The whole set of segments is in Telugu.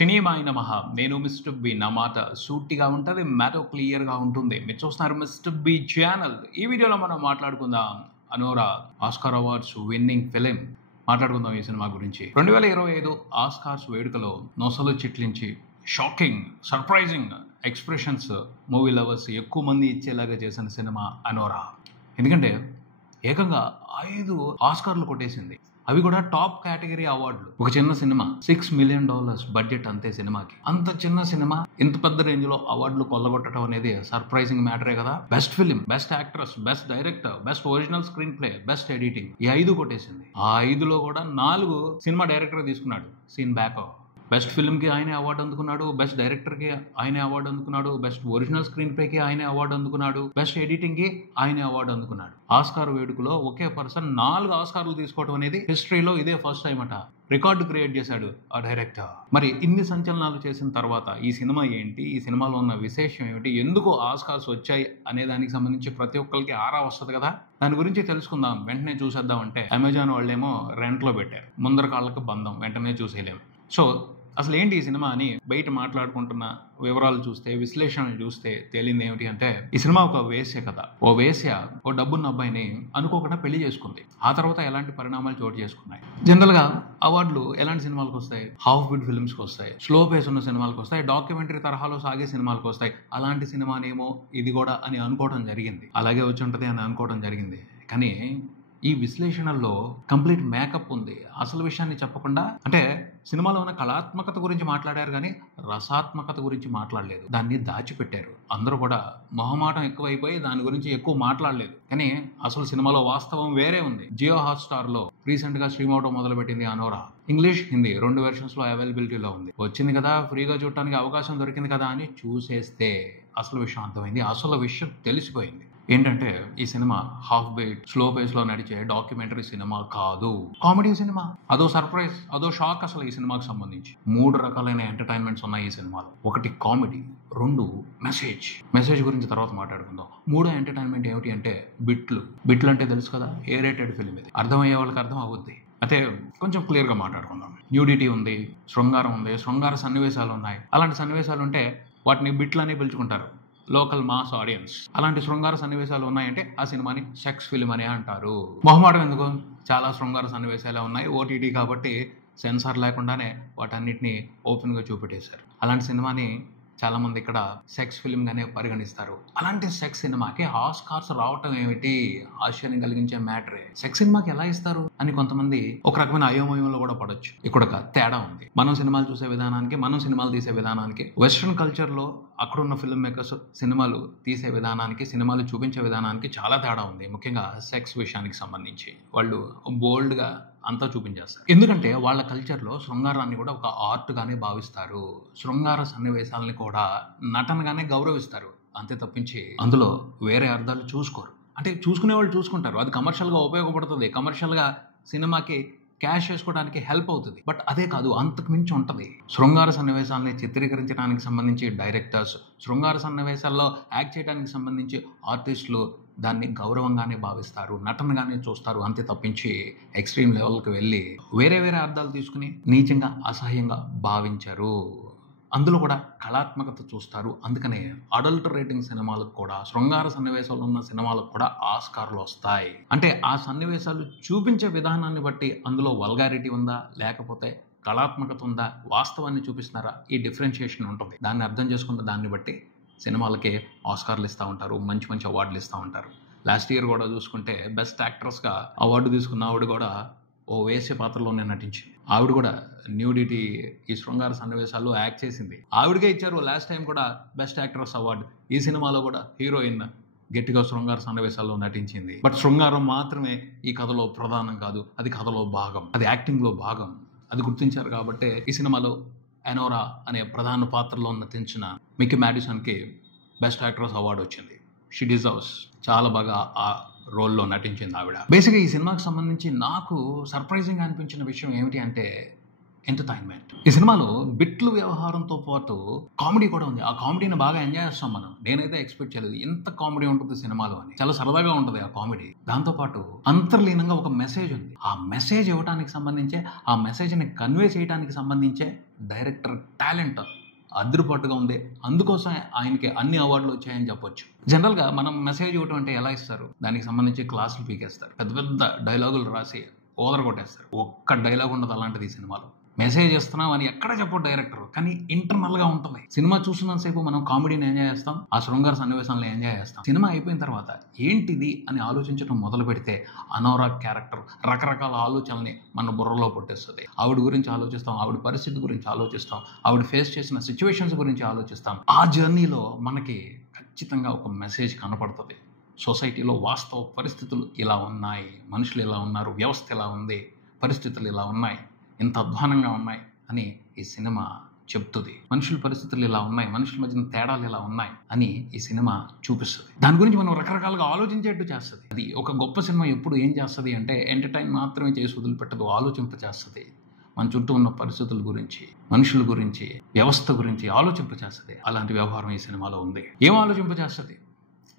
సినిమాయి నమః. నేను మిస్టర్ బి. నా మాట సూటిగా ఉంటుంది, మ్యాటర్ క్లియర్గా ఉంటుంది. మీరు చూస్తున్నారు మిస్టర్ బి ఛానల్. ఈ వీడియోలో మనం మాట్లాడుకుందాం Anora Oscar awards winning film. మాట్లాడుకుందాం ఈ సినిమా గురించి. 2025 ఆస్కార్స్ వేడుకలో నొసలు చిట్లించి shocking, surprising expressions movie lovers ఎక్కువ మంది ఇచ్చేలాగా చేసిన సినిమా అనోరా. ఎందుకంటే ఏకంగా 5 ఆస్కార్లు కొట్టేసింది. అవి కూడా టాప్ కేటగిరీ అవార్డులు. ఒక చిన్న సినిమా, $6 million బడ్జెట్ అంతే సినిమాకి. అంత చిన్న సినిమా ఇంత పెద్ద రేంజ్ లో అవార్డులు కొల్లగొట్టడం అనేది సర్ప్రైజింగ్ మ్యాటరే కదా. Best film, best actress, best director, best original screenplay, best editing, ఈ 5 కొట్టేసింది. ఆ 5లో కూడా 4 సినిమా డైరెక్టర్ తీసుకున్నాడు. Sean Baker. బెస్ట్ ఫిల్మ్కి ఆయనే అవార్డు అందుకున్నాడు, బెస్ట్ డైరెక్టర్కి ఆయనే అవార్డు అందుకున్నాడు, బెస్ట్ ఒరిజినల్ స్క్రీన్ ప్లేకి ఆయనే అవార్డు అందుకున్నాడు, బెస్ట్ ఎడిటింగ్కి ఆయనే అవార్డు అందుకున్నాడు. ఆస్కార్ వేడుకలో ఒకే పర్సన్ 4 ఆస్కార్లు తీసుకోవడం అనేది హిస్టరీలో ఇదే ఫస్ట్ టైం అట. రికార్డు క్రియేట్ చేశాడు ఆ డైరెక్టర్. మరి ఇన్ని సంచలనాలు చేసిన తర్వాత ఈ సినిమా ఏంటి, ఈ సినిమాలో ఉన్న విశేషం ఏమిటి, ఎందుకు ఆస్కార్స్ వచ్చాయి అనే దానికి సంబంధించి ప్రతి ఒక్కరికి ఆరా వస్తుంది కదా. దాని గురించి తెలుసుకుందాం. వెంటనే చూసేద్దాం అంటే అమెజాన్ వాళ్ళేమో రెంట్లో పెట్టారు. ముందర కాళ్ళకు బంధం, వెంటనే చూసేయలేము. సో అసలు ఏంటి ఈ సినిమా అని బయట మాట్లాడుకుంటున్న వివరాలు చూస్తే, విశ్లేషణలు చూస్తే తేలింది ఏమిటి అంటే, ఈ సినిమా ఒక వేశ్య కథ. ఓ వేశ్య ఓ డబ్బున్న అబ్బాయిని అనుకోకుండా పెళ్లి చేసుకుంది. ఆ తర్వాత ఎలాంటి పరిణామాలు చోటు చేసుకున్నాయి. జనరల్ గా అవార్డులు ఎలాంటి సినిమాలకు వస్తాయి? హాఫ్ బిట్ ఫిల్మ్స్ కి వస్తాయి, స్లో పేస్ ఉన్న సినిమాలకు వస్తాయి, డాక్యుమెంటరీ తరహాలో సాగే సినిమాలకు వస్తాయి. అలాంటి సినిమానేమో ఇది కూడా అని అనుకోవడం జరిగింది. అలాగే వచ్చి ఉంటది అని అనుకోవడం జరిగింది. కానీ ఈ విశ్లేషణల్లో కంప్లీట్ మేకప్ ఉంది. అసలు విషయాన్ని చెప్పకుండా, అంటే సినిమాలో ఉన్న కళాత్మకత గురించి మాట్లాడారు కానీ రసాత్మకత గురించి మాట్లాడలేదు. దాన్ని దాచిపెట్టారు. అందరూ కూడా మొహమాటం ఎక్కువైపోయి దాని గురించి ఎక్కువ మాట్లాడలేదు. కానీ అసలు సినిమాలో వాస్తవం వేరే ఉంది. జియో హాట్స్టార్ లో రీసెంట్ గా స్ట్రీమ్ అవడం మొదలుపెట్టింది అనోరా. ఇంగ్లీష్, హిందీ 2 వెర్షన్స్ లో అవైలబిలిటీలో ఉంది. వచ్చింది కదా, ఫ్రీగా చూడటానికి అవకాశం దొరికింది కదా అని చూసేస్తే అసలు విషయం అర్థమైంది. అసలు విషయం తెలిసిపోయింది. ఏంటంటే ఈ cinema half beat, slow pace లో నడిచే డాక్యుమెంటరీ సినిమా కాదు, కామెడీ సినిమా. అదో సర్ప్రైజ్, అదో షాక్. అసలు ఈ సినిమాకి సంబంధించి 3 రకాలైన ఎంటర్టైన్మెంట్స్ ఉన్నాయి ఈ సినిమాలో. 1 కామెడీ, 2 మెసేజ్ గురించి తర్వాత మాట్లాడుకుందాం. 3 ఎంటర్టైన్మెంట్ ఏమిటి అంటే బిట్లు అంటే తెలుసు కదా, ఏ రేటెడ్ ఫిలిం ఇది. అర్థమయ్యే వాళ్ళకి అర్థం అవుద్ది. అయితే కొంచెం క్లియర్గా మాట్లాడుకుందాం. న్యూడిటీ ఉంది, శృంగారం ఉంది, శృంగార సన్నివేశాలు ఉన్నాయి. అలాంటి సన్నివేశాలు ఉంటే వాటిని బిట్లు అని పిలుచుకుంటారు లోకల్ మాస్ ఆడియన్స్. అలాంటి శృంగార సన్నివేశాలు ఉన్నాయంటే ఆ సినిమాని సెక్స్ ఫిల్మ్ అనే అంటారు. మొహమాటం ఎందుకు, చాలా శృంగార సన్నివేశాలు ఉన్నాయి. ఓటీటీ కాబట్టి సెన్సార్ లేకుండానే వాటన్నిటిని ఓపెన్గా చూపెట్టేశారు. అలాంటి సినిమాని చాలా మంది ఇక్కడ సెక్స్ ఫిల్మ్ గానే పరిగణిస్తారు. అలాంటి సెక్స్ సినిమాకి ఆస్కార్స్ రావటం ఏమిటి ఆశ్చర్యం కలిగించే మ్యాటరే. సెక్స్ సినిమాకి ఎలా ఇస్తారు అని కొంతమంది ఒక రకమైన అయోమయంలో కూడా పడొచ్చు. ఇక్కడ ఒక తేడా ఉంది. మనం సినిమాలు చూసే విధానానికి, మనం సినిమాలు తీసే విధానానికి, వెస్ట్రన్ కల్చర్ లో అక్కడున్న ఫిల్మ్ మేకర్స్ సినిమాలు తీసే విధానానికి, సినిమాలు చూపించే విధానానికి చాలా తేడా ఉంది. ముఖ్యంగా సెక్స్ విషయానికి సంబంధించి వాళ్ళు బోల్డ్ గా అంతా చూపించేస్తారు. ఎందుకంటే వాళ్ళ కల్చర్లో శృంగారాన్ని కూడా ఒక ఆర్ట్ గానే భావిస్తారు. శృంగార సన్నివేశాలని కూడా నటనగానే గౌరవిస్తారు. అంతే తప్పించి అందులో వేరే అర్థాలు చూసుకోరు. అంటే చూసుకునే వాళ్ళు చూసుకుంటారు, అది కమర్షియల్గా ఉపయోగపడుతుంది, కమర్షియల్గా సినిమాకి క్యాష్ చేసుకోవడానికి హెల్ప్ అవుతుంది. బట్ అదే కాదు, అంతకు మించి ఉంటుంది. శృంగార సన్నివేశాలని చిత్రీకరించడానికి సంబంధించి డైరెక్టర్స్, శృంగార సన్నివేశాల్లో యాక్ట్ చేయడానికి సంబంధించి ఆర్టిస్టులు దాన్ని గౌరవంగానే భావిస్తారు, నటనగానే చూస్తారు. అంతే తప్పించి ఎక్స్ట్రీమ్ లెవెల్కి వెళ్ళి వేరే అర్థాలు తీసుకుని నీచంగా, అసహ్యంగా భావించరు. అందులో కూడా కళాత్మకత చూస్తారు. అందుకనే అడల్ట్ రేటింగ్ సినిమాలకు కూడా, శృంగార సన్నివేశాలు ఉన్న సినిమాలకు కూడా ఆస్కార్లు వస్తాయి. అంటే ఆ సన్నివేశాలు చూపించే విధానాన్ని బట్టి అందులో వల్గారిటీ ఉందా, లేకపోతే కళాత్మకత ఉందా, వాస్తవాన్ని చూపిస్తున్నారా, ఈ డిఫరెన్షియేషన్ ఉంటుంది. దాన్ని అర్థం చేసుకున్న దాన్ని బట్టి సినిమాలకి ఆస్కార్లు ఇస్తూ ఉంటారు, మంచి అవార్డులు ఇస్తూ ఉంటారు. లాస్ట్ ఇయర్ కూడా చూసుకుంటే బెస్ట్ యాక్ట్రెస్గా అవార్డు తీసుకున్న ఆవిడ కూడా ఓ వేశ్య పాత్రలోనే నటించింది. ఆవిడ కూడా న్యూడిటీ, ఈ శృంగార సన్నివేశాల్లో యాక్ట్ చేసింది. ఆవిడకే ఇచ్చారు లాస్ట్ టైం కూడా బెస్ట్ యాక్ట్రెస్ అవార్డు. ఈ సినిమాలో కూడా హీరోయిన్ గట్టిగా శృంగార సన్నివేశాల్లో నటించింది. బట్ శృంగారం మాత్రమే ఈ కథలో ప్రధానం కాదు, అది కథలో భాగం, అది యాక్టింగ్లో భాగం. అది గుర్తించారు కాబట్టి ఈ సినిమాలో అనోరా అనే ప్రధాన పాత్రలో నటించిన మిక్కీ మాడిసన్కి బెస్ట్ యాక్ట్రెస్ అవార్డు వచ్చింది. She deserves. చాలా బాగా ఆ రోల్లో నటించింది ఆవిడ. బేసిక్గా ఈ సినిమాకి సంబంధించి నాకు సర్ప్రైజింగ్ అనిపించిన విషయం ఏమిటి అంటే, ఎంటర్టైన్మెంట్. ఈ సినిమాలో బిట్లు వ్యవహారంతో పాటు కామెడీ కూడా ఉంది. ఆ కామెడీని బాగా ఎంజాయ్ చేస్తాం మనం. నేనైతే ఎక్స్పెక్ట్ చేయలేదు ఇంత కామెడీ ఉంటుంది సినిమాలో అని. చాలా సరదాగా ఉంటుంది ఆ కామెడీ. దాంతో పాటు అంతర్లీనంగా ఒక మెసేజ్ ఉంది. ఆ మెసేజ్ ఇవ్వడానికి సంబంధించే, ఆ మెసేజ్ ని కన్వే చేయడానికి సంబంధించే డైరెక్టర్ టాలెంట్ అద్దరిపాటుగా ఉంది. అందుకోసం ఆయనకి అన్ని అవార్డులు వచ్చాయని చెప్పొచ్చు. జనరల్ గా మనం మెసేజ్ ఇవ్వటం అంటే ఎలా ఇస్తారు? దానికి సంబంధించి క్లాసులు పీకేస్తారు, పెద్ద పెద్ద డైలాగులు రాసి ఓదర కొట్టేస్తారు. ఒక్క డైలాగ్ ఉండదు అలాంటిది ఈ సినిమాలో. మెసేజ్ ఇస్తున్నాం అని ఎక్కడ చెప్పడు డైరెక్టర్, కానీ ఇంటర్నల్ గా ఉంటుంది. సినిమా చూస్తున్నంతసేపు మనం కామెడీని ఎంజాయ్ చేస్తాం, ఆ శృంగార సన్నివేశాలను ఎంజాయ్ చేస్తాం. సినిమా అయిపోయిన తర్వాత ఏంటిది అని ఆలోచించడం మొదలు పెడితే అనోరా క్యారెక్టర్ రకరకాల ఆలోచనల్ని మన బుర్రలో పుట్టేస్తుంది. ఆవిడ గురించి ఆలోచిస్తాం, ఆవిడ పరిస్థితి గురించి ఆలోచిస్తాం, ఆవిడ ఫేస్ చేసిన సిచ్యువేషన్స్ గురించి ఆలోచిస్తాం. ఆ జర్నీలో మనకి ఖచ్చితంగా ఒక మెసేజ్ కనపడుతుంది. సొసైటీలో వాస్తవ పరిస్థితులు ఇలా ఉన్నాయి, మనుషులు ఇలా ఉన్నారు, వ్యవస్థ ఇలా ఉంది, పరిస్థితులు ఇలా ఉన్నాయి, ఇంత అధ్వానంగా ఉన్నాయి అని ఈ సినిమా చెప్తుంది. మనుషుల పరిస్థితులు ఇలా ఉన్నాయి, మనుషుల మధ్యన తేడాలు ఇలా ఉన్నాయి అని ఈ సినిమా చూపిస్తుంది. దాని గురించి మనం రకరకాలుగా ఆలోచించేట్టు చేస్తుంది. అది ఒక గొప్ప సినిమా ఎప్పుడు ఏం చేస్తుంది అంటే ఎంటర్టైన్ మాత్రమే చేసి వదిలిపెట్టదు, ఆలోచింపచేస్తుంది. మన చుట్టూ ఉన్న పరిస్థితుల గురించి, మనుషుల గురించి, వ్యవస్థ గురించి ఆలోచింపచేస్తుంది. అలాంటి వ్యవహారం ఈ సినిమాలో ఉంది. ఏం ఆలోచింపచేస్తుంది?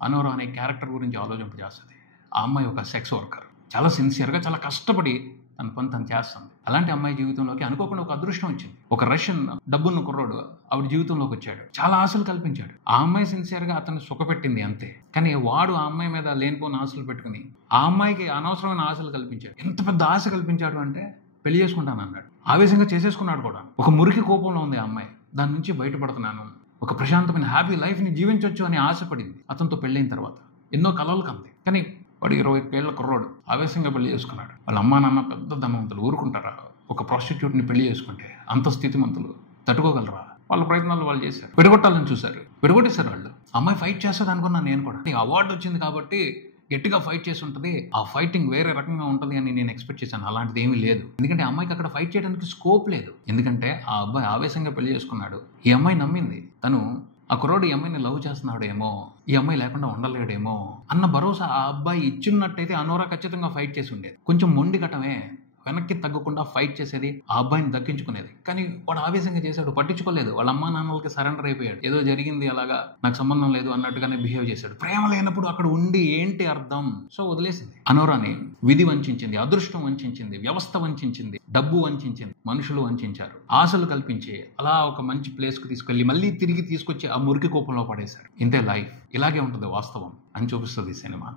అనోరా అనే క్యారెక్టర్ గురించి ఆలోచింపచేస్తుంది. ఆ అమ్మాయి ఒక సెక్స్ వర్కర్, చాలా సిన్సియర్గా చాలా కష్టపడి తన పని తను చేస్తుంది. అలాంటి అమ్మాయి జీవితంలోకి అనుకోకుండా ఒక అదృష్టం వచ్చింది. ఒక రష్యన్ డబ్బున్న కుర్రోడు ఆవిడ జీవితంలోకి వచ్చాడు, చాలా ఆశలు కల్పించాడు. ఆ అమ్మాయి సిన్సియర్గా అతన్ని సుఖపెట్టింది అంతే. కానీ వాడు ఆ అమ్మాయి మీద లేనిపోయిన ఆశలు పెట్టుకుని ఆ అమ్మాయికి అనవసరమైన ఆశలు కల్పించాడు. ఎంత పెద్ద ఆశ కల్పించాడు అంటే పెళ్లి చేసుకుంటాను అన్నాడు. ఆవేశంగా చేసేసుకున్నాడు కూడా. ఒక మురికి కోపంలో ఉంది ఆ అమ్మాయి. దాని నుంచి బయటపడుతున్నాను, ఒక ప్రశాంతమైన హ్యాపీ లైఫ్ని జీవించవచ్చు అని ఆశపడింది. అతనితో పెళ్ళైన తర్వాత ఎన్నో కలలు కంది. కానీ వాడు 20 ఏళ్ల కుర్రోడు ఆవేశంగా పెళ్లి చేసుకున్నాడు. వాళ్ళ అమ్మా నాన్న పెద్ద ధనవంతులు, ఊరుకుంటారా? ఒక ప్రాస్టిట్యూట్ని పెళ్లి చేసుకుంటే అంత స్థితిమంతులు తట్టుకోగలరా? వాళ్ళ ప్రయత్నాలు వాళ్ళు చేశారు, విడగొట్టాలని చూశారు, విడగొట్టేశారు వాళ్ళు. అమ్మాయి ఫైట్ చేస్తుంది అనుకున్నాను నేను కూడా. అవార్డు వచ్చింది కాబట్టి గట్టిగా ఫైట్ చేసి ఉంటుంది, ఆ ఫైటింగ్ వేరే రకంగా ఉంటుంది అని నేను ఎక్స్పెక్ట్ చేశాను. అలాంటిది ఏమీ లేదు. ఎందుకంటే అమ్మాయికి అక్కడ ఫైట్ చేయడానికి స్కోప్ లేదు. ఎందుకంటే ఆ అబ్బాయి ఆవేశంగా పెళ్లి చేసుకున్నాడు. ఈ అమ్మాయి నమ్మింది. తను ఆ కుర్రోడు ఈ అమ్మాయిని లవ్ చేస్తున్నాడేమో, ఈ అమ్మాయి లేకుండా ఉండలేడేమో అన్న భరోసా ఆ అబ్బాయి ఇచ్చినట్టయితే అనోరా ఖచ్చితంగా ఫైట్ చేసి ఉండేది. కొంచెం మొండి ఘటమే, వెనక్కి తగ్గకుండా ఫైట్ చేసేది, ఆ అబ్బాయిని దక్కించుకునేది. కానీ వాడు ఆవేశంగా చేశాడు, పట్టించుకోలేదు. వాళ్ళ అమ్మా నాన్నలకి సరెండర్ అయిపోయాడు. ఏదో జరిగింది, అలాగా నాకు సంబంధం లేదు అన్నట్టుగానే బిహేవ్ చేశాడు. ప్రేమ లేనప్పుడు అక్కడ ఉండి ఏంటి అర్థం? సో వదిలేసింది. అనోరాని విధి వంచింది, అదృష్టం వంచింది, వ్యవస్థ వంచింది, డబ్బు వంచింది, మనుషులు వంచారు, ఆశలు కల్పించి అలా ఒక మంచి ప్లేస్ కు తీసుకెళ్లి మళ్ళీ తిరిగి తీసుకొచ్చి ఆ మురికి కోపంలో పడేశారు. ఇంతే లైఫ్, ఇలాగే ఉంటుంది వాస్తవం అని చూపిస్తుంది సినిమా.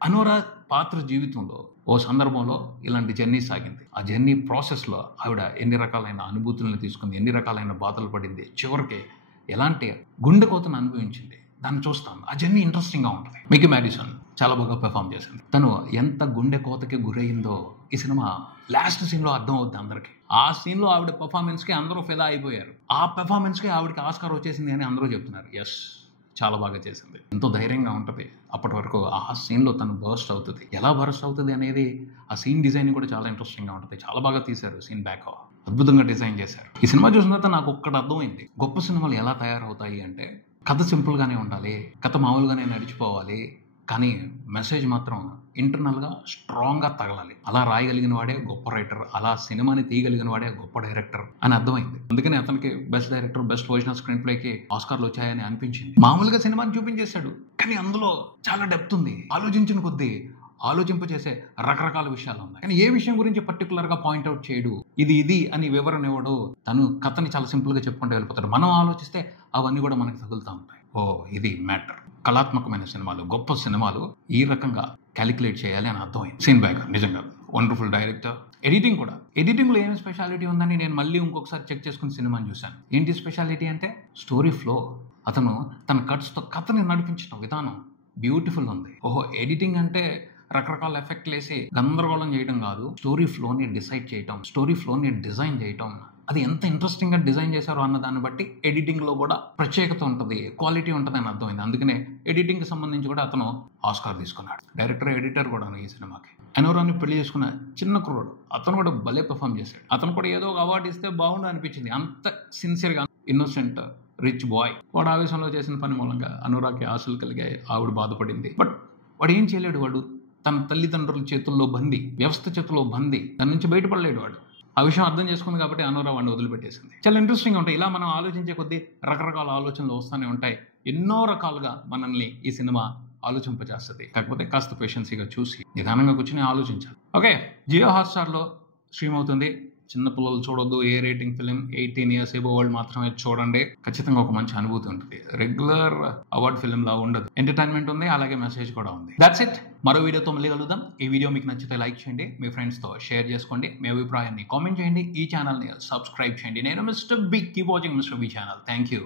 అనోరా పాత్ర జీవితంలో ఓ సందర్భంలో ఇలాంటి జర్నీ సాగింది. ఆ జర్నీ ప్రాసెస్లో ఆవిడ ఎన్ని రకాలైన అనుభూతులను తీసుకుంది, ఎన్ని రకాలైన బాధలు పడింది, చివరికి ఎలాంటి గుండె కోతను అనుభవించింది, దాన్ని చూస్తాం. ఆ జర్నీ ఇంట్రెస్టింగ్గా ఉంటుంది. మికీ మాడిసన్ చాలా బాగా పెర్ఫామ్ చేసింది. తను ఎంత గుండె కోతకి గురయిందో ఈ సినిమా లాస్ట్ సీన్లో అర్థం అవుతుంది అందరికీ. ఆ సీన్లో ఆవిడ పెర్ఫార్మెన్స్కి అందరూ ఫిదా అయిపోయారు. ఆ పెర్ఫార్మెన్స్కి ఆవిడకి ఆస్కార్ వచ్చేసింది అని అందరూ చెప్తున్నారు. ఎస్, చాలా బాగా చేసింది. ఎంతో ధైర్యంగా ఉంటుంది. అప్పటి వరకు ఆ సీన్లో తను బర్స్ట్ అవుతుంది. ఎలా బర్స్ట్ అవుతుంది అనేది ఆ సీన్ డిజైన్ కూడా చాలా ఇంట్రెస్టింగ్గా ఉంటుంది. చాలా బాగా తీశారు. సీన్ బ్యాక్ అద్భుతంగా డిజైన్ చేశారు. ఈ సినిమా చూసిన తర్వాత నాకు ఒక్కటి అర్థమైంది, గొప్ప సినిమాలు ఎలా తయారవుతాయి అంటే కథ సింపుల్గానే ఉండాలి, కథ మామూలుగానే నడిచిపోవాలి, కానీ మెసేజ్ మాత్రం ఇంటర్నల్గా స్ట్రాంగ్గా తగలాలి. అలా రాయగలిగిన వాడే గొప్ప రైటర్, అలా సినిమాని తీయగలిగిన వాడే గొప్ప డైరెక్టర్ అని అర్థమైంది. అందుకని అతనికి బెస్ట్ డైరెక్టర్, బెస్ట్ ఒరిజినల్ స్క్రీన్ ప్లేకి ఆస్కార్లు వచ్చాయని అనిపించింది. మామూలుగా సినిమాని చూపించేశాడు, కానీ అందులో చాలా డెప్త్ ఉంది. ఆలోచించిన కొద్దీ ఆలోచింపచేసే రకరకాల విషయాలు ఉన్నాయి. కానీ ఏ విషయం గురించి పర్టికులర్గా పాయింట్అవుట్ చేయడు, ఇది అని వివరణ ఇవ్వడు. తను కథని చాలా సింపుల్గా చెప్పుకుంటూ వెళ్ళిపోతాడు. మనం ఆలోచిస్తే అవన్నీ కూడా మనకు తగులుతూ ఉంటాయి. ఓ, ఇది మ్యాటర్. కళాత్మకమైన సినిమాలు, గొప్ప సినిమాలు ఈ రకంగా క్యాలిక్యులేట్ చేయాలి అని అర్థమైంది. సీన్ బ్యాగర్ నిజంగా వండర్ఫుల్ డైరెక్టర్. ఎడిటింగ్ కూడా, ఎడిటింగ్లో ఏమి స్పెషాలిటీ ఉందని నేను మళ్ళీ ఇంకొకసారి చెక్ చేసుకుని సినిమాని చూశాను. ఏంటి స్పెషాలిటీ అంటే స్టోరీ ఫ్లో. అతను తన కట్స్తో కథని నడిపించడం విధానం బ్యూటిఫుల్ ఉంది. ఓహో, ఎడిటింగ్ అంటే రకరకాల ఎఫెక్ట్లు వేసి గందరగోళం చేయడం కాదు, స్టోరీ ఫ్లోని డిసైడ్ చేయటం, స్టోరీ ఫ్లోని డిజైన్ చేయటం. అది ఎంత ఇంట్రెస్టింగ్గా డిజైన్ చేశారో అన్న దాన్ని బట్టి ఎడిటింగ్లో కూడా ప్రత్యేకత ఉంటుంది, క్వాలిటీ ఉంటుంది అని అర్థమైంది. అందుకనే ఎడిటింగ్కి సంబంధించి కూడా అతను ఆస్కార్ తీసుకున్నాడు. డైరెక్టర్, ఎడిటర్ కూడా ఈ సినిమాకి. అనోరాని పెళ్లి చేసుకున్న చిన్న కుర్రోడు, అతను కూడా భలే పెర్ఫామ్ చేశాడు. అతను కూడా ఏదో ఒక అవార్డు ఇస్తే బాగుండు అనిపించింది. అంత సిన్సియర్గా, ఇన్నోసెంట్ రిచ్ బాయ్. వాడు ఆవేశంలో చేసిన పని మూలంగా అనురాగ్కి ఆశలు కలిగాయి, ఆవిడ బాధపడింది. బట్ వాడు ఏం చేయలేడు. వాడు తన తల్లిదండ్రుల చేతుల్లో బందీ, వ్యవస్థ చేతుల్లో బందీ, దాని నుంచి బయటపడలేడు. వాడు ఆ విషయం అర్థం చేసుకుంది కాబట్టి అనూరా వాడిని వదిలిపెట్టేసింది. చాలా ఇంట్రెస్టింగ్ ఉంటాయి. ఇలా మనం ఆలోచించే కొద్దీ రకరకాల ఆలోచనలు వస్తూనే ఉంటాయి. ఎన్నో రకాలుగా మనల్ని ఈ సినిమా ఆలోచింపజేస్తుంది. కాకపోతే కాస్త పేషెన్సీగా చూసి నిదానంగా కూర్చొని ఆలోచించాలి. ఓకే, జియో హాట్‌స్టార్‌లో స్ట్రీమ్ అవుతుంది. చిన్నపిల్లలు చూడొద్దు. ఏ రేటింగ్ ఫిలిం 18 years అబోవ్ వాళ్ళు మాత్రమే చూడండి. ఖచ్చితంగా ఒక మంచి అనుభూతి ఉంటుంది. రెగ్యులర్ అవార్డ్ ఫిలిం లా ఉండదు. ఎంటర్టైన్మెంట్ ఉంది, అలాగే మెసేజ్ కూడా ఉంది. That's it. మరో వీడియోతో మళ్ళీ కలుద్దాం. ఈ వీడియో మీకు నచ్చితే లైక్ చేయండి, మీ ఫ్రెండ్స్తో షేర్ చేసుకోండి, మీ అభిప్రాయాన్ని కామెంట్ చేయండి, ఈ ఛానల్ని సబ్స్క్రైబ్ చేయండి. నేను Mister B. Keep watching Mister B channel. Thank you.